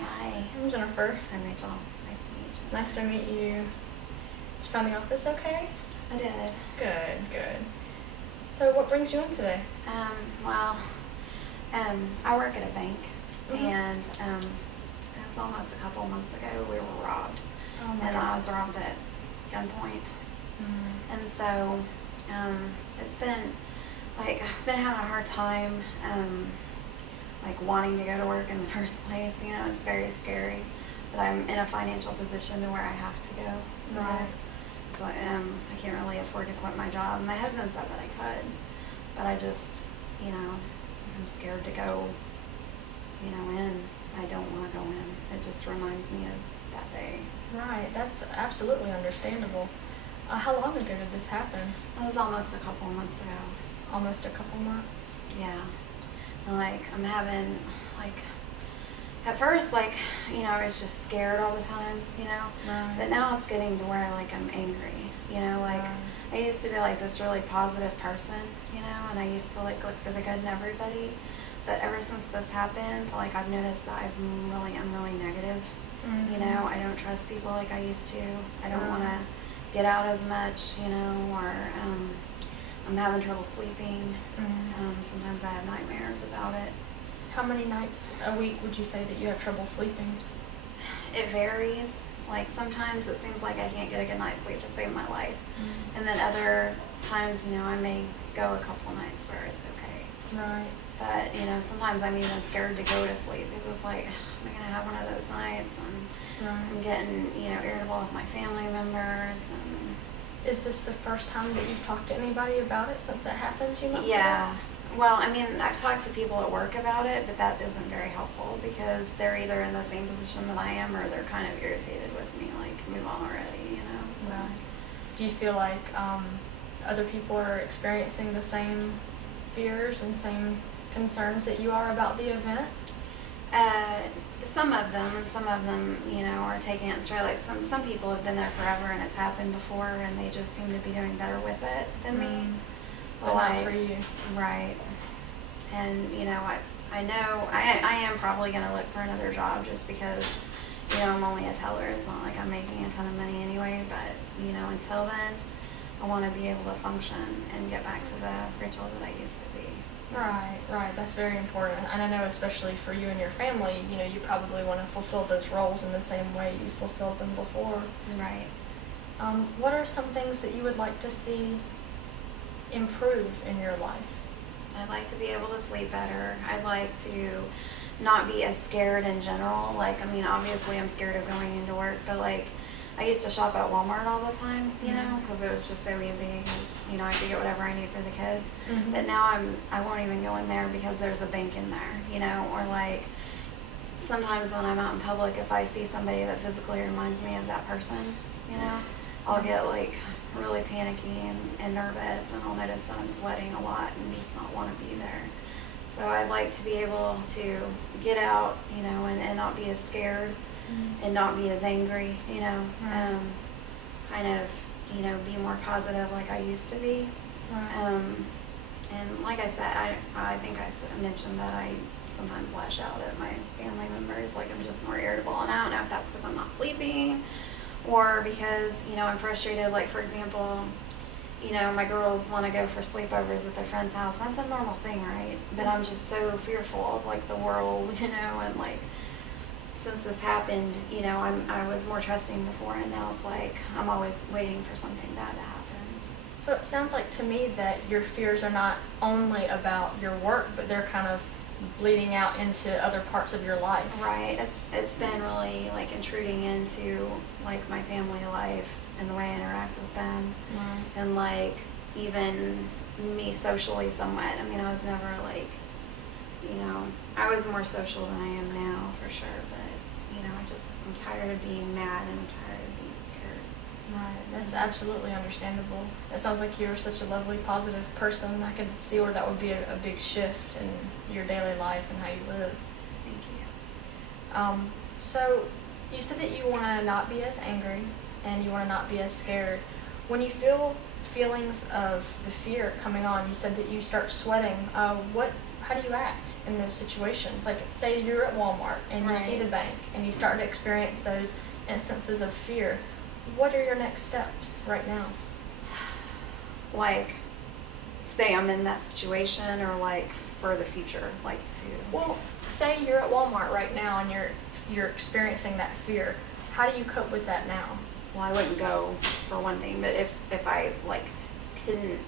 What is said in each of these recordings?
Hi. Hi. I'm Jennifer. I'm Rachel. Nice to meet you. Nice to meet you. Did you find the office okay? I did. Good. So what brings you in today? I work at a bank, Mm-hmm. and it was almost a couple months ago we were robbed. Oh my And I was goodness. robbed at gunpoint. Mm. And so it's been, like, I've been having a hard time, like, wanting to go to work in the first place. You know, it's very scary. But I'm in a financial position to where I have to go. you know. Right. So I can't really afford to quit my job. My husband said that I could, but I just, I'm scared to go, in. I don't want to go in. It just reminds me of that day. Right. That's absolutely understandable. How long ago did this happen? It was almost a couple of months ago. Almost a couple months. Yeah. And, I'm having, at first, I was just scared all the time, Right. But now it's getting to where, I'm angry, Right. I used to be, this really positive person, and I used to, look for the good in everybody. But ever since this happened, I've noticed that I'm really negative. Mm-hmm. I don't trust people like I used to. I don't Right. want to get out as much, or I'm having trouble sleeping. Mm-hmm. Sometimes I have nightmares about it. How many nights a week would you say that you have trouble sleeping? It varies. Sometimes it seems like I can't get a good night's sleep to save my life. Mm-hmm. And then other times, I may go a couple nights where it's okay. Right. But, sometimes I'm even scared to go to sleep because it's like, am I going to have one of those nights? And Right. I'm getting, irritable with my family members. And Is this the first time that you've talked to anybody about it since it happened 2 months ago? yeah. Well, I've talked to people at work about it, but that isn't very helpful because they're either in the same position that I am or they're kind of irritated with me, move on already, So. Right. Do you feel like other people are experiencing the same fears and same concerns that you are about the event? Some of them, and some of them, are taking it straight. Some people have been there forever and it's happened before and they just seem to be doing better with it than me. But not for you. Right. And, I know I am probably going to look for another job just because, I'm only a teller. It's not like I'm making a ton of money anyway. But, until then, I want to be able to function and get back to the Rachel that I used to be. Right. That's very important. And I know especially for you and your family, you probably want to fulfill those roles in the same way you fulfilled them before. Right. What are some things that you would like to see improve in your life? I'd like to be able to sleep better. I'd like to not be as scared in general. Obviously I'm scared of going into work, but I used to shop at Walmart all the time, because it was just so easy because, I could get whatever I need for the kids. Mm-hmm. But now I won't even go in there because there's a bank in there, or sometimes when I'm out in public, if I see somebody that physically reminds me of that person, I'll get really panicky and nervous, and I'll notice that I'm sweating a lot and just not want to be there. So I'd like to be able to get out, and not be as scared and not be as angry, kind of, be more positive like I used to be. Right. And like I said, I think I mentioned that I sometimes lash out at my family members, I'm just more irritable, and I don't know if that's because I'm not sleeping or because, I'm frustrated. For example, my girls want to go for sleepovers at their friend's house. That's a normal thing, right? But I'm just so fearful of the world, and since this happened, I was more trusting before, and now it's I'm always waiting for something bad to happen. So it sounds like to me that your fears are not only about your work, but they're kind of bleeding out into other parts of your life. Right. It's been really intruding into my family life and the way I interact with them. Right. And even me socially somewhat. I was never I was more social than I am now for sure, but I'm tired of being mad and I'm tired of being scared. Right. That's absolutely understandable. It sounds like you're such a lovely, positive person. I could see where that would be a big shift in your daily life and how you live. Thank you. So you said that you want to not be as angry and you want to not be as scared. When you feel feelings of the fear coming on, you said that you start sweating. What how do you act in those situations? Like, say you're at Walmart and you see the bank and you start to experience those instances of fear. What are your next steps right now? Like, say I'm in that situation, or like for the future, like to. Well, say you're at Walmart right now and you're experiencing that fear. How do you cope with that now? Well, I wouldn't go for one thing, but if I like couldn't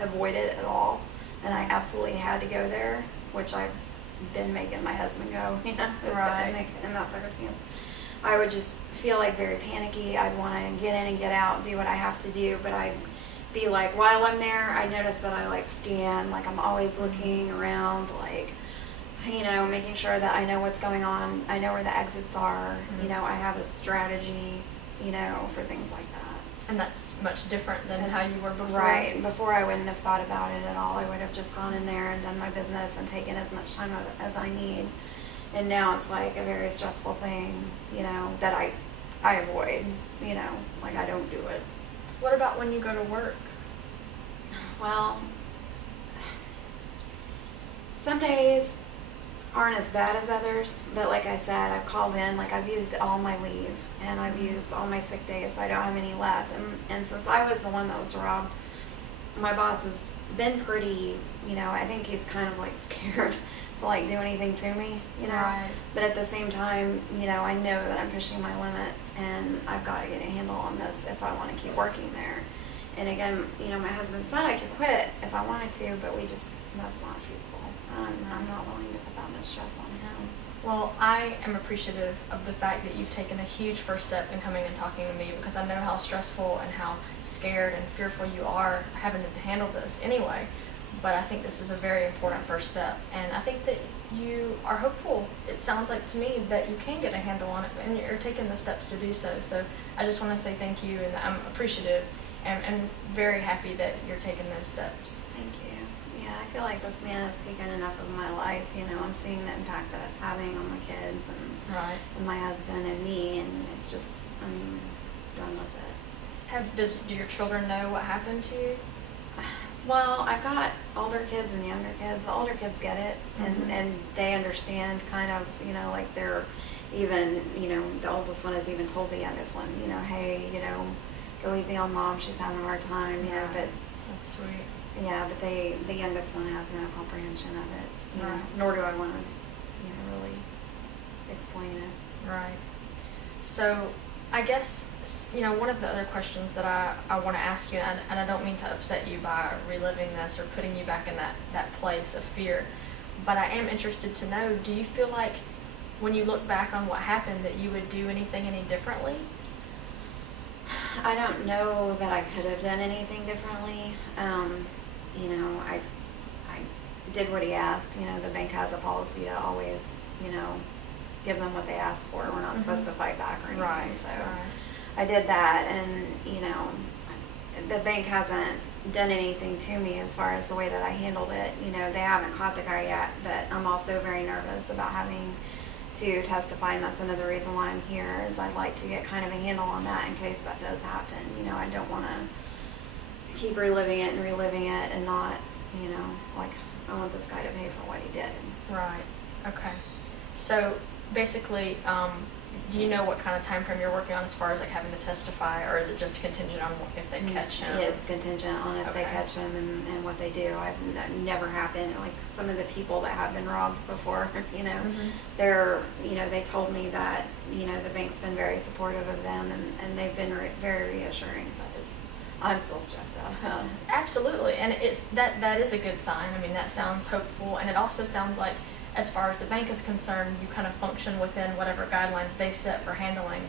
avoid it at all, and I absolutely had to go there, which I've been making my husband go, you know, Right. in that circumstance, I would just feel like very panicky. I'd want to get in and get out, do what I have to do, but I'd be like, while I'm there, I notice that I like scan, like I'm always looking around, like, you know, making sure that I know what's going on, I know where the exits are, you know, I have a strategy, you know, for things like that. And that's much different than how you were before. Right. Before, I wouldn't have thought about it at all. I would have just gone in there and done my business and taken as much time as I need. And now it's like a very stressful thing, you know, that I avoid, you know, like I don't do it. What about when you go to work? Well, some days aren't as bad as others, but like I said, I've called in, like I've used all my leave and I've used all my sick days, so I don't have any left. And since I was the one that was robbed, my boss has been pretty, you know, I think he's kind of like scared to like do anything to me, you know. Right. But at the same time, you know, I know that I'm pushing my limits and I've got to get a handle on this if I want to keep working there. And again, you know, my husband said I could quit if I wanted to, but that's not feasible. I'm not willing to put that much stress on him. Well, I am appreciative of the fact that you've taken a huge first step in coming and talking to me, because I know how stressful and how scared and fearful you are having to handle this anyway. But I think this is a very important first step, and I think that you are hopeful. It sounds like to me that you can get a handle on it, and you're taking the steps to do so. So I just want to say thank you, and I'm appreciative and very happy that you're taking those steps. Thank you. Yeah, I feel like this man has taken enough of my life. You know, I'm seeing the impact that it's having on my kids and my husband and me, and it's just, I'm done with it. Do your children know what happened to you? Well, I've got older kids and younger kids. The older kids get it, and they understand kind of, you know, like they're even, you know, the oldest one has even told the youngest one, you know, hey, you know, go easy on mom, she's having a hard time, you know, but that's sweet. Yeah, but the youngest one has no comprehension of it, you know, nor do I want to, you know, really explain it. Right. So I guess, you know, one of the other questions that I want to ask you, and I don't mean to upset you by reliving this or putting you back in that place of fear, but I am interested to know, do you feel like when you look back on what happened that you would do anything any differently? I don't know that I could have done anything differently. You know, I did what he asked. You know, the bank has a policy to always, you know, give them what they ask for. We're not supposed to fight back or anything. So I did that, and, you know, the bank hasn't done anything to me as far as the way that I handled it. You know, they haven't caught the guy yet, but I'm also very nervous about having to testify, and that's another reason why I'm here, is I'd like to get kind of a handle on that in case that does happen. You know, I don't want to keep reliving it and not, you know, like, I want this guy to pay for what he did. Right. Okay. So basically, do you know what kind of time frame you're working on as far as like having to testify, or is it just contingent on if they catch him? It's contingent on if they catch him and what they do. I've never happened. Like some of the people that have been robbed before, you know, they're, you know, they told me that, you know, the bank's been very supportive of them, and they've been very reassuring. But I'm still stressed out. Absolutely, and that is a good sign. I mean, that sounds hopeful, and it also sounds like, as far as the bank is concerned, you kind of function within whatever guidelines they set for handling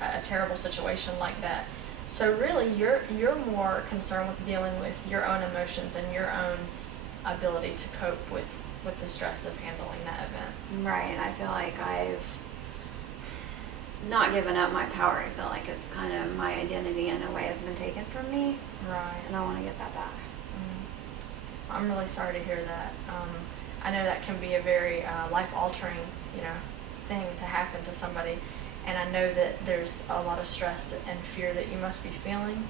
a terrible situation like that. So really, you're more concerned with dealing with your own emotions and your own ability to cope with the stress of handling that event. Right. I feel like I've not given up my power. I feel like it's kind of my identity in a way has been taken from me. Right. And I want to get that back. I'm really sorry to hear that. I know that can be a very life-altering, you know, thing to happen to somebody, and I know that there's a lot of stress and fear that you must be feeling.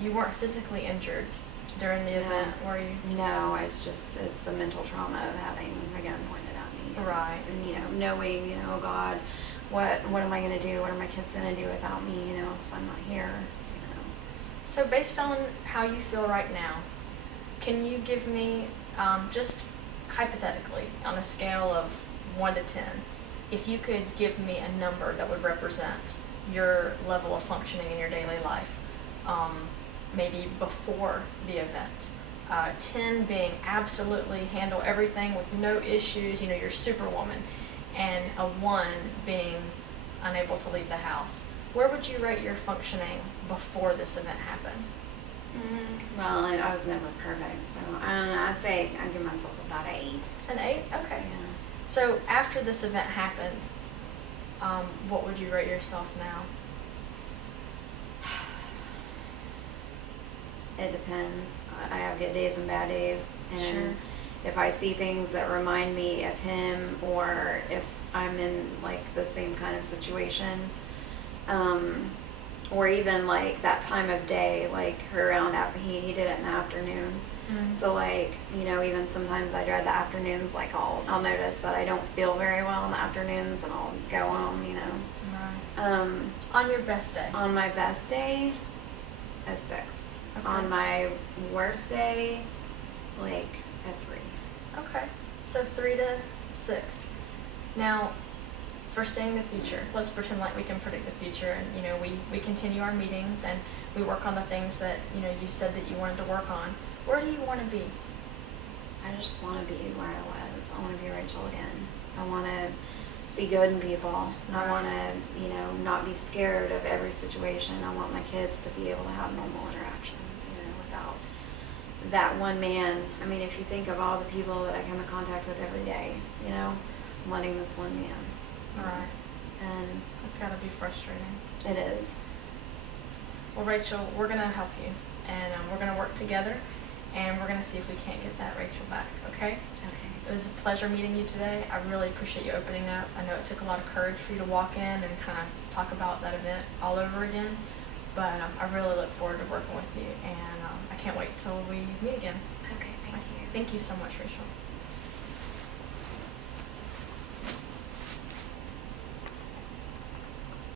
You weren't physically injured, during the No. event? Were you? No, it's the mental trauma of having a gun pointed at me. Right. And, knowing, oh God, what am I going to do? What are my kids going to do without me, if I'm not here, So based on how you feel right now, can you give me, just hypothetically, on a scale of 1 to 10, if you could give me a number that would represent your level of functioning in your daily life, maybe before the event, 10 being absolutely handle everything with no issues, you're Superwoman, and a 1 being unable to leave the house, where would you rate your functioning before this event happened? Well, I was never perfect, so I don't know. I'd say I'd give myself about an 8. An 8? Okay. Yeah. So after this event happened, what would you rate yourself now? It depends. I have good days and bad days, and Sure. if I see things that remind me of him, or if I'm in like the same kind of situation, or even like that time of day, like around he did it in the afternoon. Mm. So like, even sometimes I dread the afternoons, like I'll notice that I don't feel very well in the afternoons, and I'll go home, Right. On your best day? On my best day, a 6. Okay. On my worst day, like a 3. Okay. So 3 to 6. Now, foreseeing the future, let's pretend like we can predict the future, and we continue our meetings and we work on the things that you said that you wanted to work on. Where do you want to be? I just want to be where I was. I want to be Rachel again. I want to see good in people. I want to, not be scared of every situation. I want my kids to be able to have normal interactions, without that one man. I mean, if you think of all the people that I come in contact with every day, I'm letting this one man. Right. And It's got to be frustrating. it is. Well, Rachel, we're going to help you, and we're going to work together, and we're going to see if we can't get that Rachel back, okay? Okay. It was a pleasure meeting you today. I really appreciate you opening up. I know it took a lot of courage for you to walk in and kind of talk about that event all over again, but I really look forward to working with you, and I can't wait till we meet again. Okay, thank you. Thank you so much, Rachel.